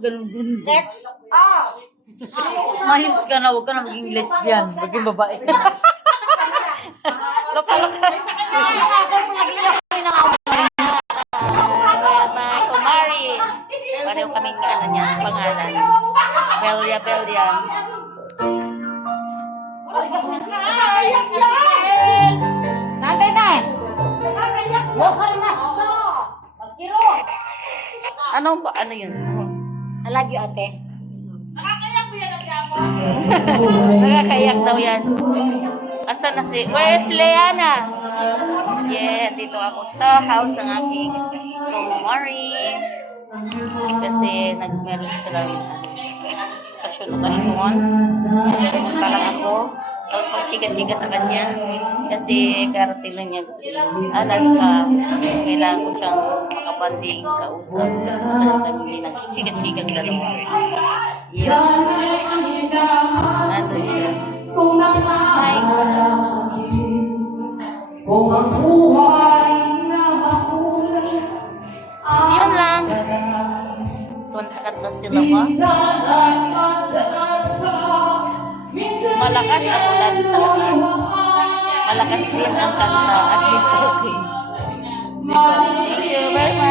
ganun-ganun. Next up! Mayos ka na, huwag ka na maging lesbian. Maging babae ka na. Laka-laka. Kumari. Pareho kaming ano niya, pangalan. Belia. Nakakayak yan! Nantay na eh. Nakakayak yan! Lokal mas na. Magkiro. Ano yun? I love you, ate. Nakakayak mo yan ang yapos? Nakakayak daw yan. Asan na si... Where's Leana? Yeah, dito ako sa house ng aking kumari. Kasi nagmeron silang okasyon. Punta lang ako. Tapos mag-chika-chika sa kanya. Kasi karating lang niya kasi alas kailangan ko siyang makapanding kausap. Kasi kami nag-chika-chika ang dalawa. Nandun siya. Hi. Yun lang. Kanta sila ba? Malakas ang ulan sa labas. Malakas din ang kanta at ito. Thank you very much.